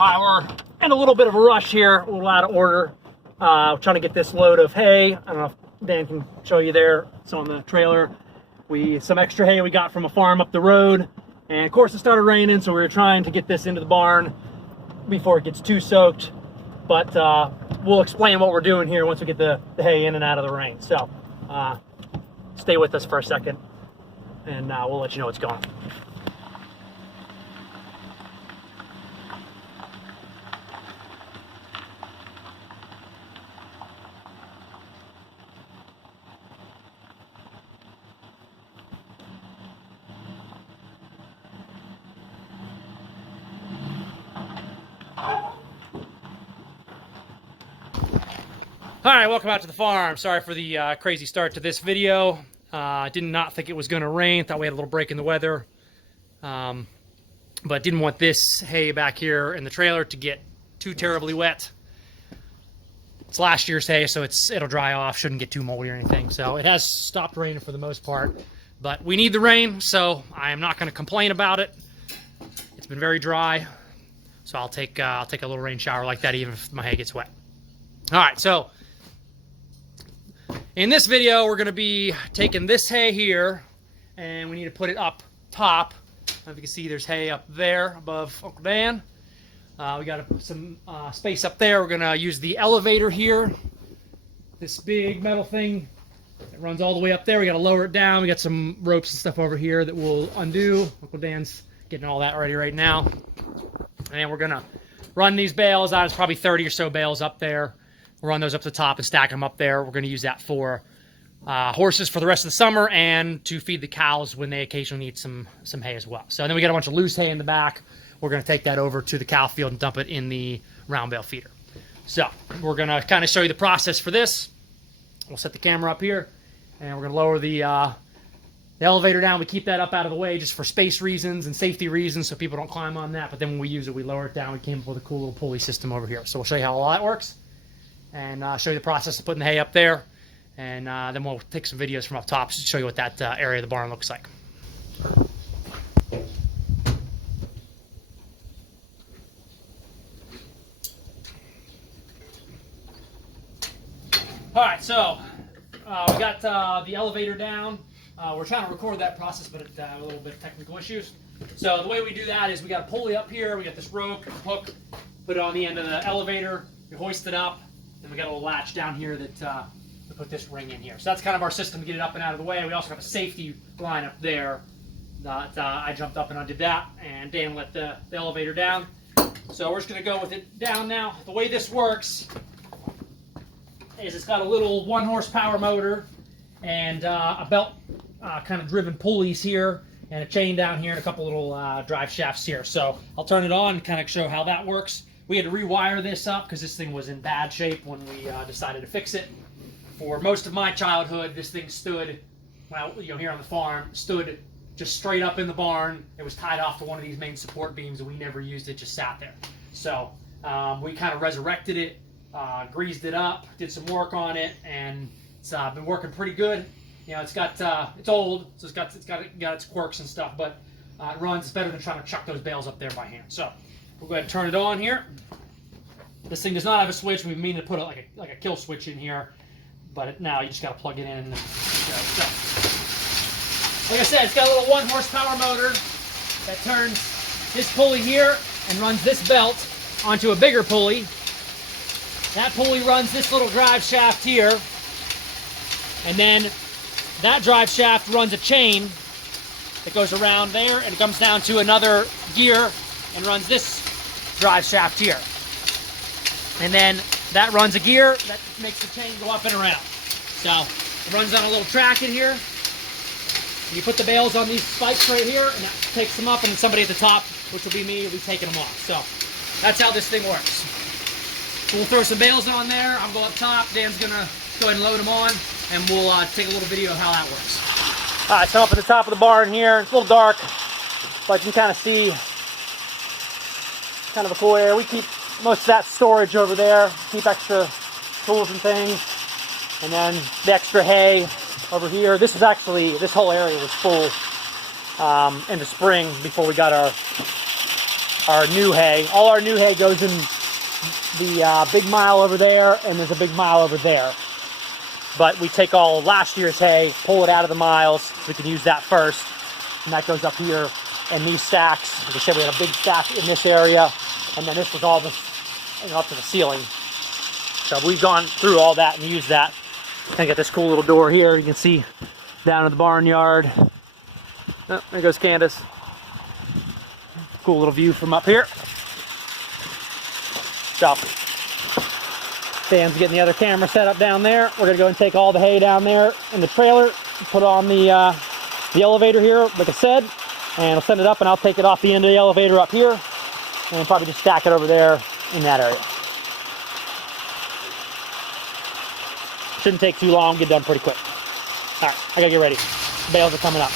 We're in a little bit of a rush here, a little out of order. Trying to get this load of hay. I don't know if Dan can show you there. It's on the trailer. Some extra hay we got from a farm up the road. And of course it started raining, so we were trying to get this into the barn before it gets too soaked. But we'll explain what we're doing here once we get the hay in and out of the rain. So stay with us for a second, and we'll let you know what's going on. All right, welcome out to the farm. Sorry for the crazy start to this video. I did not think it was going to rain. Thought we had a little break in the weather. But didn't want this hay back here in the trailer to get too terribly wet. It's last year's hay, so it'll dry off. Shouldn't get too moldy or anything. So it has stopped raining for the most part. But we need the rain, so I am not going to complain about it. It's been very dry. So I'll take a little rain shower like that even if my hay gets wet. All right, so in this video, we're going to be taking this hay here, and we need to put it up top. I don't know if you can see there's hay up there above Uncle Dan. We got to put some space up there. We're going to use the elevator here. This big metal thing that runs all the way up there. We got to lower it down. We got some ropes and stuff over here that we'll undo. Uncle Dan's getting all that ready right now. And we're going to run these bales out. There's probably 30 or so bales up there. We'll run those up to the top and stack them up there. We're going to use that for horses for the rest of the summer and to feed the cows when they occasionally need some hay as well. So then we got a bunch of loose hay in the back. We're going to take that over to the cow field and dump it in the round bale feeder. So we're going to kind of show you the process for this. We'll set the camera up here, and we're going to lower the elevator down. We keep that up out of the way just for space reasons and safety reasons so people don't climb on that. But then when we use it, we lower it down. We came up with a cool little pulley system over here. So we'll show you how all that works. And show you the process of putting the hay up there, and then we'll take some videos from up top to show you what that area of the barn looks like. All right, so we got the elevator down. We're trying to record that process, but a little bit of technical issues. So the way we do that is we got a pulley up here. We got this rope, hook, put it on the end of the elevator. We hoist it up. Then we got a little latch down here that we put this ring in here. So that's kind of our system to get it up and out of the way. We also have a safety line up there that I jumped up and undid that, and Dan let the elevator down. So we're just going to go with it down now. The way this works is it's got a little 1 horsepower motor and a belt kind of driven pulleys here and a chain down here and a couple little drive shafts here. So I'll turn it on and kind of show how that works. We had to rewire this up because this thing was in bad shape when we decided to fix it. For most of my childhood, this thing stood, well, here on the farm, stood just straight up in the barn. It was tied off to one of these main support beams, and we never used it, just sat there. So we kind of resurrected it, greased it up, did some work on it, and it's been working pretty good. It's old, so it's got its quirks and stuff, but it runs better than trying to chuck those bales up there by hand. So we'll go ahead and turn it on here. This thing does not have a switch. We mean to put like a kill switch in here, but now you just got to plug it in. So, like I said, it's got a little 1 horsepower motor that turns this pulley here and runs this belt onto a bigger pulley. That pulley runs this little drive shaft here, and then that drive shaft runs a chain that goes around there and it comes down to another gear and runs this drive shaft here. And then that runs a gear that makes the chain go up and around. So it runs on a little track in here. And you put the bales on these spikes right here, and that takes them up, and then somebody at the top, which will be me, will be taking them off. So that's how this thing works. So we'll throw some bales on there. I'll go up top. Dan's going to go ahead and load them on, and we'll take a little video of how that works. All right, so up at the top of the barn here. It's a little dark, but you can kind of see kind of a cool area. We keep most of that storage over there, keep extra tools and things, and then the extra hay over here. This whole area was full in the spring before we got our our new hay. All our new hay goes in the big mile over there, and there's a big mile over there. But we take all last year's hay, pull it out of the miles, so we can use that first, and that goes up here in these stacks. Like I said, we had a big stack in this area, and then this was all the, up to the ceiling. So we've gone through all that and used that. I got this cool little door here. You can see down in the barnyard. Oh, there goes Candace. Cool little view from up here. So, Dan's getting the other camera set up down there. We're gonna go and take all the hay down there in the trailer, put on the elevator here, like I said, and I'll send it up and I'll take it off the end of the elevator up here and probably just stack it over there in that area. Shouldn't take too long, get done pretty quick. All right, I gotta get ready. Bales are coming up.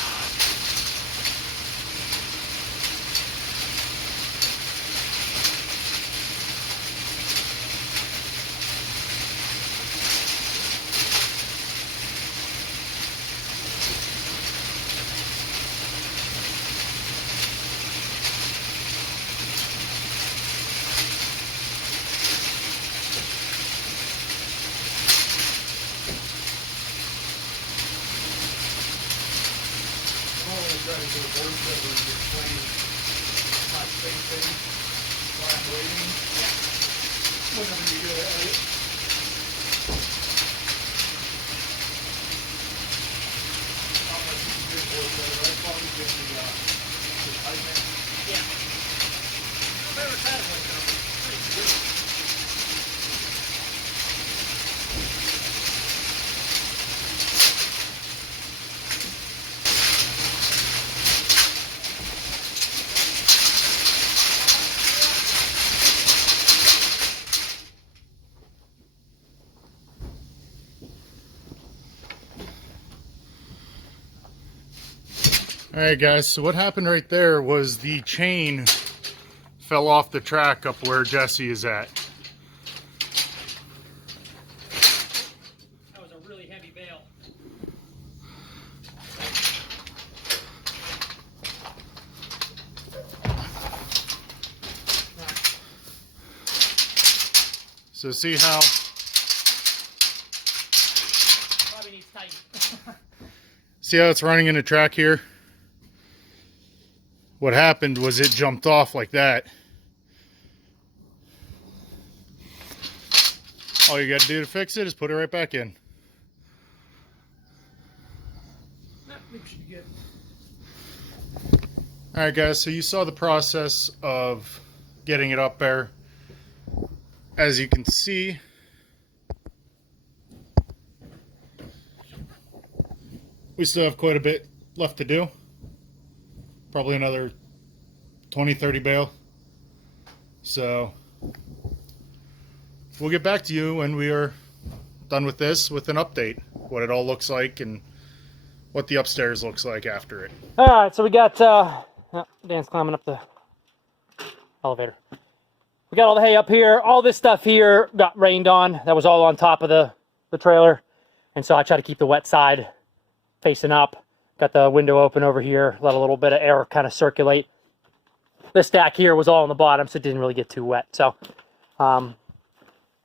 All right, guys, so what happened right there was the chain fell off the track up where Jesse is at. That was a really heavy bale. So see how... Probably needs tight. See how it's running in the track here? What happened was it jumped off like that. All you got to do to fix it is put it right back in. I think we should be good. All right, guys, so you saw the process of getting it up there. As you can see, we still have quite a bit left to do. Probably another 20-30 bale. So we'll get back to you when we are done with this with an update, what it all looks like and what the upstairs looks like after it. All right, so we got oh, Dan's climbing up the elevator. We got all the hay up here. All this stuff here got rained on. That was all on top of the trailer, and so I try to keep the wet side facing up. Got the window open over here, let a little bit of air kind of circulate. This stack here was all on the bottom, so it didn't really get too wet. So, not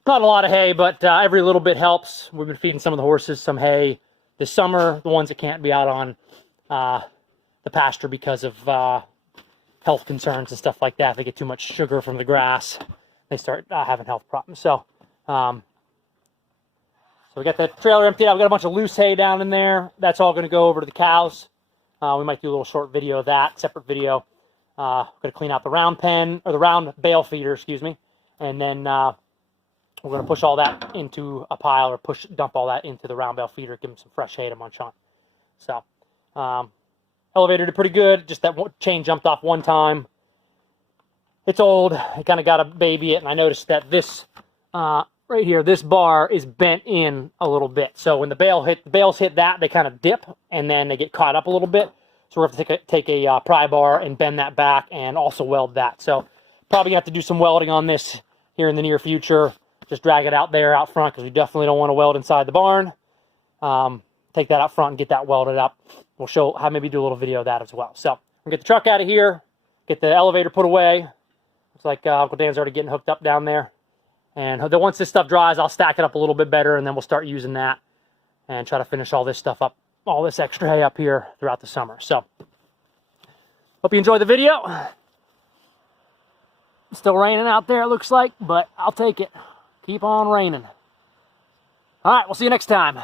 a lot of hay, but every little bit helps. We've been feeding some of the horses some hay this summer, the ones that can't be out on the pasture because of health concerns and stuff like that. If they get too much sugar from the grass, they start having health problems. So, so we got the trailer emptied out. We got a bunch of loose hay down in there. That's all going to go over to the cows. We might do a little short video of that, separate video. Going to clean out the round pen, or the round bale feeder, excuse me. And then we're going to push all that into a pile, or dump all that into the round bale feeder, give them some fresh hay to munch on. So, elevator did pretty good. Just that chain jumped off one time. It's old. I kind of got to baby it, and I noticed that this right here, this bar is bent in a little bit. So when the bales hit that, they kind of dip, and then they get caught up a little bit. So we're going to take a pry bar and bend that back and also weld that. So probably have to do some welding on this here in the near future. Just drag it out there out front, because we definitely don't want to weld inside the barn. Take that out front and get that welded up. We'll show how, maybe do a little video of that as well. So we'll get the truck out of here, get the elevator put away, Looks like Uncle Dan's already getting hooked up down there. And then once this stuff dries, I'll stack it up a little bit better, and then we'll start using that and try to finish all this stuff up, all this extra hay up here throughout the summer. So, hope you enjoyed the video. Still raining out there, it looks like, but I'll take it. Keep on raining. All right, we'll see you next time.